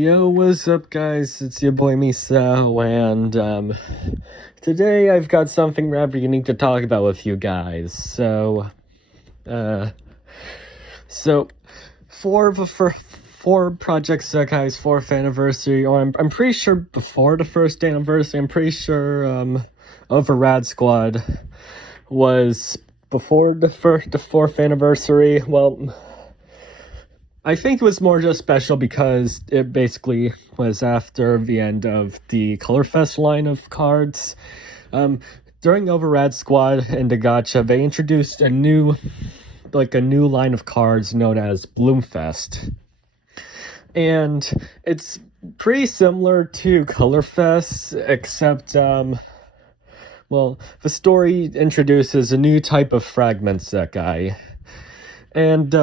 Yo, what's up, guys? It's your boy Miso, and today I've got something rather unique to talk about with you guys. So for Project Sekai's 4th anniversary, or I'm pretty sure before the 1st anniversary, I'm pretty sure Over Rad Squad was before the 4th anniversary. Well, I think it was more just special because it basically was after the end of the Colorfest line of cards. During Overrad Squad and the Gacha, they introduced a new line of cards known as Bloomfest. And it's pretty similar to Colorfest, except, the story introduces a new type of fragment Sekai. And,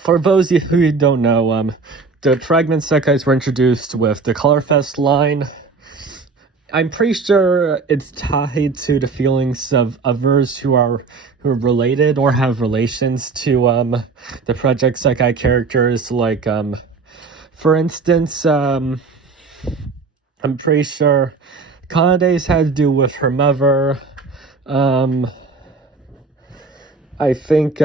for those of you who don't know, the fragment Sekais were introduced with the Colorfest line. I'm pretty sure it's tied to the feelings of others who are related or have relations to the Project Sekai characters. Like, for instance, I'm pretty sure Kanade's had to do with her mother. I think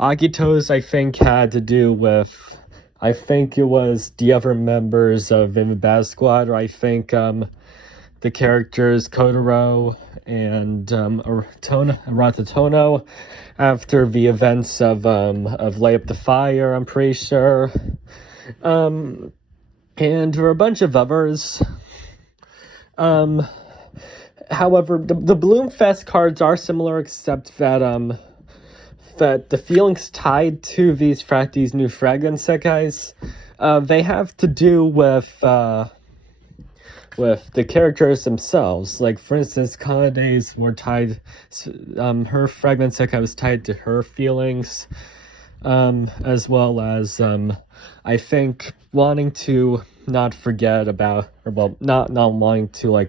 Agito's, I think, had to do with, I think it was the other members of the Bad Squad, or I think the characters Kotaro and Ratatono after the events of Lay Up the Fire, I'm pretty sure. And there were a bunch of others. However, the Bloomfest cards are similar, except that the feelings tied to these new fragment Sekais, they have to do with the characters themselves. Like, for instance, Kanade's were tied, her fragment Sekai was tied to her feelings, as well as, I think, wanting to not forget about, not wanting to,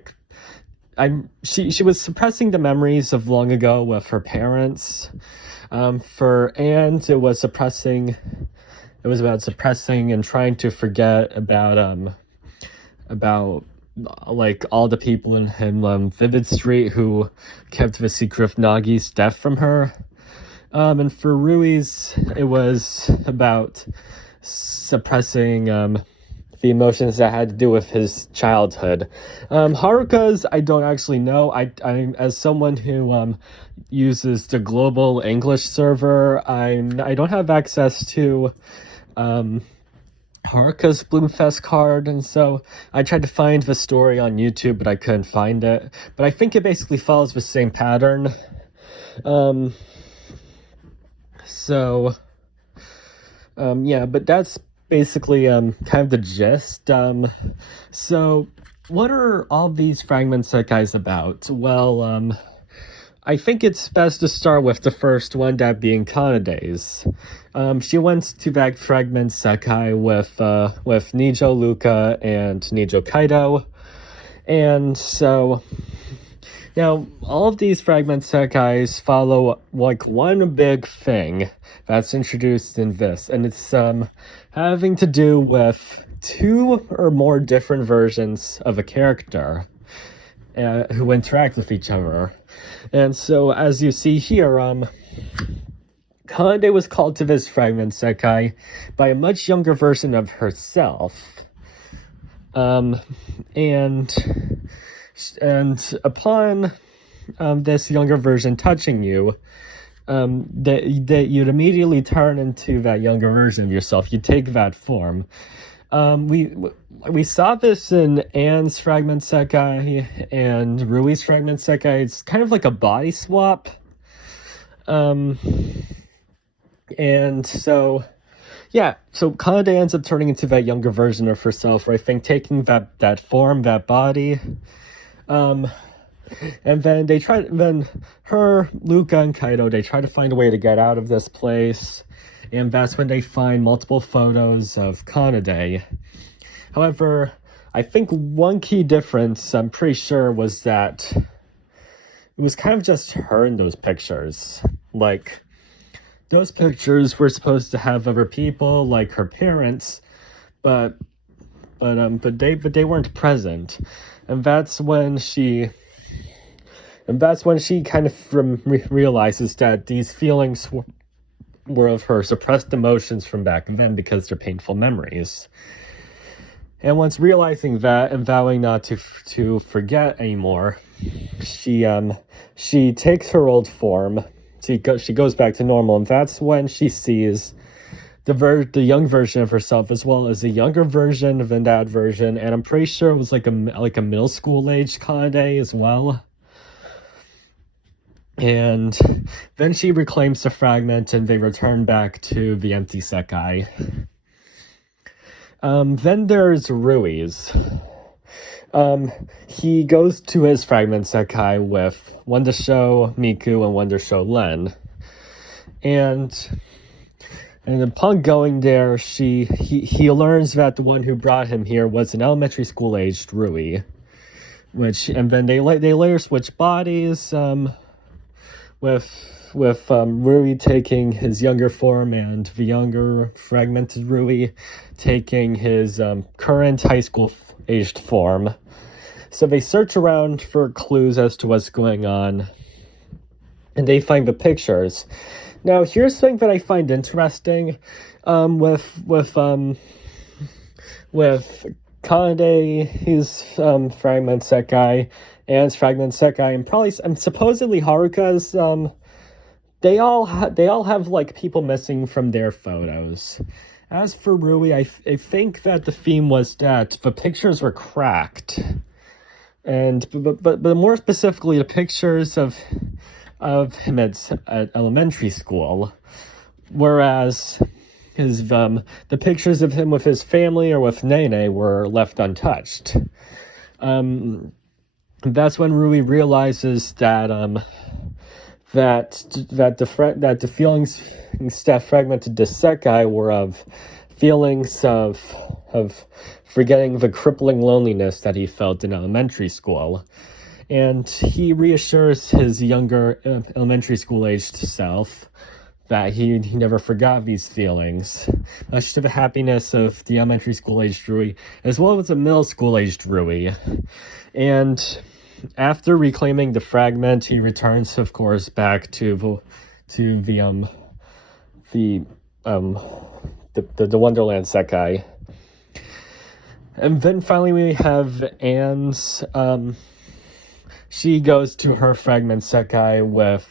she was suppressing the memories of long ago with her parents. For Anne, it was about suppressing and trying to forget about all the people in Vivid Street who kept the secret of Nagi's death from her. And for Rui's, it was about suppressing the emotions that had to do with his childhood. Haruka's, I don't actually know. I as someone who uses the global English server, I don't have access to Haruka's Bloomfest card, and so I tried to find the story on YouTube, but I couldn't find it. But I think it basically follows the same pattern. Yeah, but that's basically kind of the gist. So what are all these fragment Sekais about? Well, I think it's best to start with the first one, that being Kanade's. She went to that fragment Sekai with Nijo Luka and Nijo Kaido. And so now all of these fragment Sekais follow one big thing that's introduced in this, and it's having to do with 2 or more different versions of a character who interact with each other. And so, as you see here, Kanade was called to this fragment Sekai by a much younger version of herself. And upon this younger version touching you, that you'd immediately turn into that younger version of yourself. You take that form. We saw this in Anne's fragment Sekai and Rui's fragment Sekai. It's kind of like a body swap. And so, yeah, so Kanade ends up turning into that younger version of herself, or I think taking that form, that body. And then her, Luka, and Kaido, they try to find a way to get out of this place. And that's when they find multiple photos of Kanade. However, I think one key difference, I'm pretty sure, was that it was kind of just her in those pictures. Like, those pictures were supposed to have other people, like her parents, but they weren't present, and that's when she kind of realizes that these feelings were of her suppressed emotions from back then because they're painful memories. And once realizing that and vowing not to forget anymore, she takes her old form. She goes back to normal, and that's when she sees the young version of herself, as well as a younger version than that version, and I'm pretty sure it was like a middle school age Kanade as well. And then she reclaims the fragment, and they return back to the empty Sekai. Then there's Rui's. He goes to his fragment Sekai with one to show Miku and one to show Len. And upon going there, he learns that the one who brought him here was an elementary school aged Rui. And then they later switch bodies, with Rui taking his younger form and the younger fragmented Rui taking his current high school aged form. So they search around for clues as to what's going on, and they find the pictures. Now, here's something that I find interesting with Kanade, his fragment Sekai, and fragment Sekai, and supposedly Haruka's. They all have like people missing from their photos. As for Rui, I think that the theme was that the pictures were cracked, but more specifically, the pictures of him at elementary school, whereas the pictures of him with his family or with Nene were left untouched. That's when Rui realizes that the feelings that fragmented the Sekai were of feelings of forgetting the crippling loneliness that he felt in elementary school. And he reassures his younger elementary school-aged self that he never forgot these feelings, much to the happiness of the elementary school-aged Rui, as well as the middle school-aged Rui. And after reclaiming the fragment, he returns, of course, back to the Wonderland Sekai. And then finally we have Anne's. She goes to her fragment Sekai with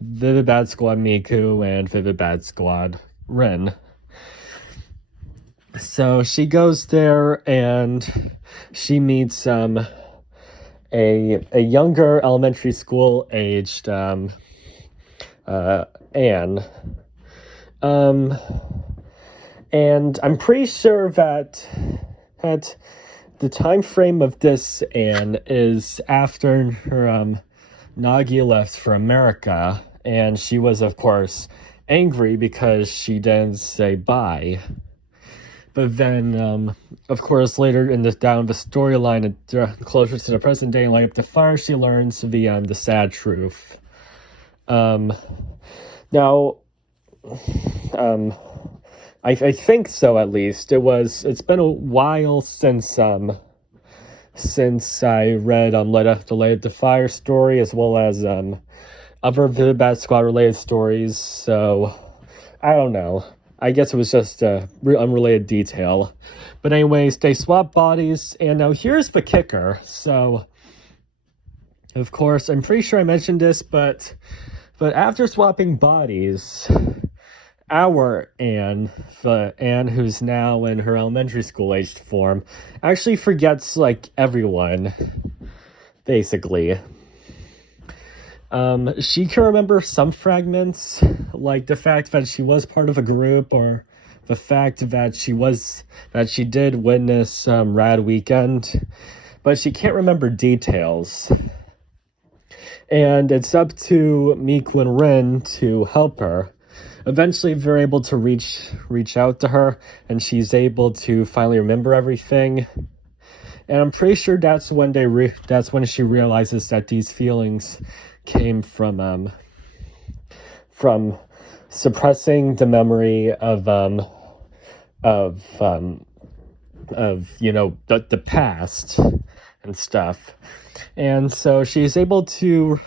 Vivid Bad Squad Miku and Vivid Bad Squad Rin. So she goes there and she meets a younger elementary school aged Anne. And I'm pretty sure that the time frame of this Anne is after her Nagi left for America, and she was, of course, angry because she didn't say bye. But then, of course, later down the storyline, closer to the present day, and light up the fire, she learns the sad truth. Now, I think so, at least. It's been a while since I read the Light Up the Fire story, as well as other Vivid Bat Squad related stories, so I don't know. I guess it was just a unrelated detail. But anyways, they swap bodies, and now here's the kicker. So, of course, I'm pretty sure I mentioned this, but after swapping bodies, our Anne, the Anne who's now in her elementary school aged form, actually forgets like everyone, basically. She can remember some fragments, like the fact that she was part of a group, or the fact that she did witness Rad Weekend, but she can't remember details. And it's up to Miku and Rin to help her. Eventually, they're able to reach out to her, and she's able to finally remember everything. And I'm pretty sure that's when she realizes that these feelings came from from suppressing the memory of the past and stuff. And so she's able to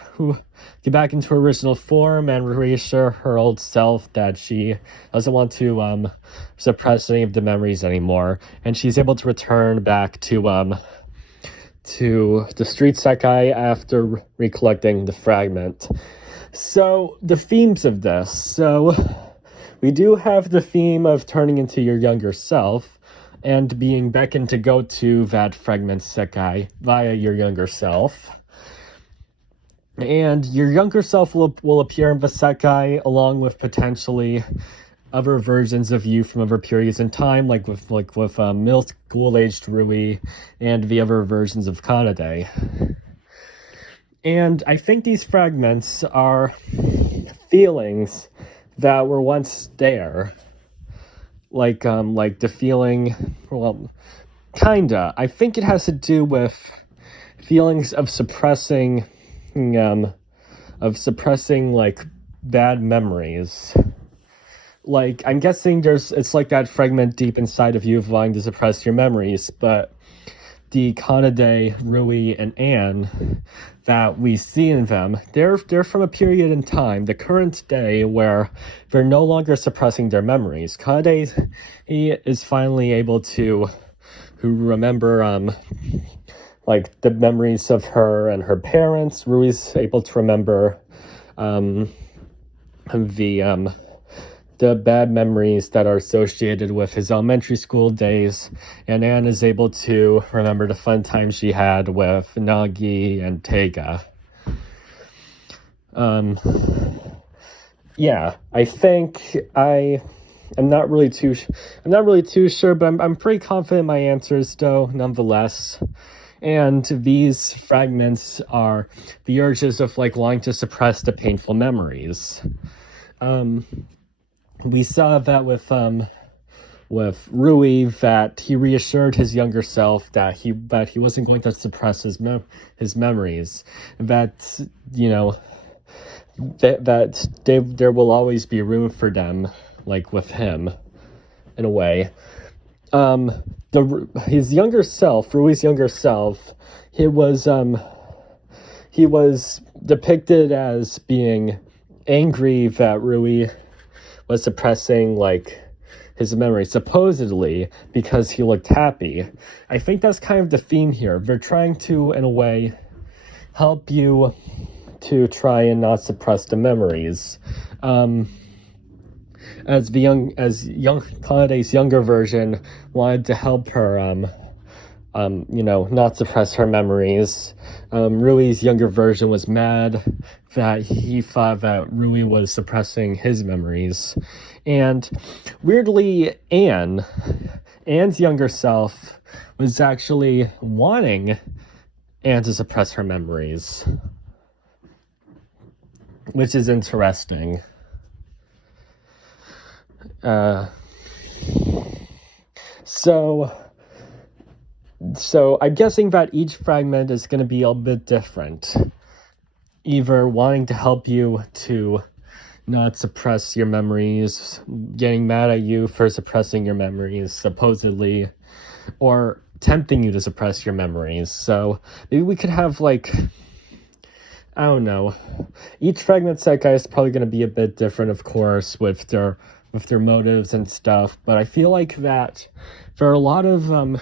get back into her original form and reassure her old self that she doesn't want to suppress any of the memories anymore. And she's able to return back to the street Sekai after recollecting the fragment. So the themes of this. So we do have the theme of turning into your younger self and being beckoned to go to that fragment Sekai via your younger self. And your younger self will appear in the Sekai along with potentially other versions of you from other periods in time, like with middle school-aged Rui and the other versions of Kanade. And I think these fragments are feelings that were once there. Like the feeling, well, kinda. I think it has to do with feelings of suppressing like bad memories. Like, I'm guessing it's like that fragment deep inside of you of wanting to suppress your memories, but the Kanade, Rui, and Anne that we see in them, they're from a period in time, the current day, where they're no longer suppressing their memories. Kanade, he is finally able to remember like the memories of her and her parents. Rui's able to remember the bad memories that are associated with his elementary school days, and Anne is able to remember the fun time she had with Nagi and Teiga. Yeah, I think I'm not really too sure, but I'm pretty confident in my answers, though, nonetheless. And these fragments are the urges of like wanting to suppress the painful memories. We saw that with Rui, that he reassured his younger self that he wasn't going to suppress his memories, that there will always be room for them, like with him, in a way. His younger self, Rui's younger self, he was depicted as being angry that Rui was suppressing like his memory, supposedly because he looked happy. I think that's kind of the theme here. They're trying to, in a way, help you to try and not suppress the memories. As young Kanade's younger version wanted to help her not suppress her memories. Rui's younger version was mad that he thought that Rui was suppressing his memories. And weirdly, Anne's younger self was actually wanting Anne to suppress her memories, which is interesting. So I'm guessing that each fragment is going to be a bit different. Either wanting to help you to not suppress your memories, getting mad at you for suppressing your memories, supposedly, or tempting you to suppress your memories. So maybe we could have, like, I don't know. Each fragment Sekai is probably going to be a bit different, of course, with their motives and stuff. But I feel like that there are a lot of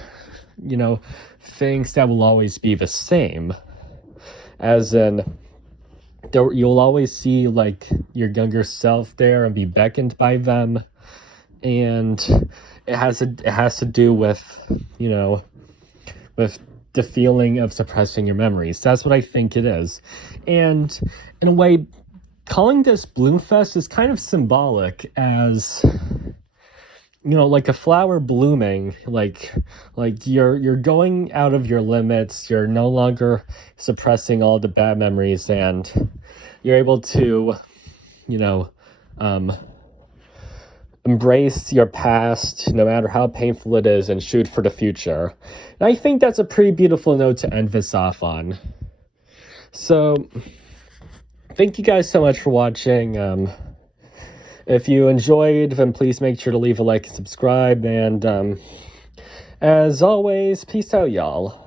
things that will always be the same. As in, you'll always see like your younger self there and be beckoned by them, and it has to do with with the feeling of suppressing your memories. That's what I think it is. And in a way, calling this Bloomfest is kind of symbolic, as like a flower blooming, like you're going out of your limits, you're no longer suppressing all the bad memories, and you're able to embrace your past, no matter how painful it is, and shoot for the future. And I think that's a pretty beautiful note to end this off on. So, thank you guys so much for watching. If you enjoyed, then please make sure to leave a like and subscribe. And as always, peace out, y'all.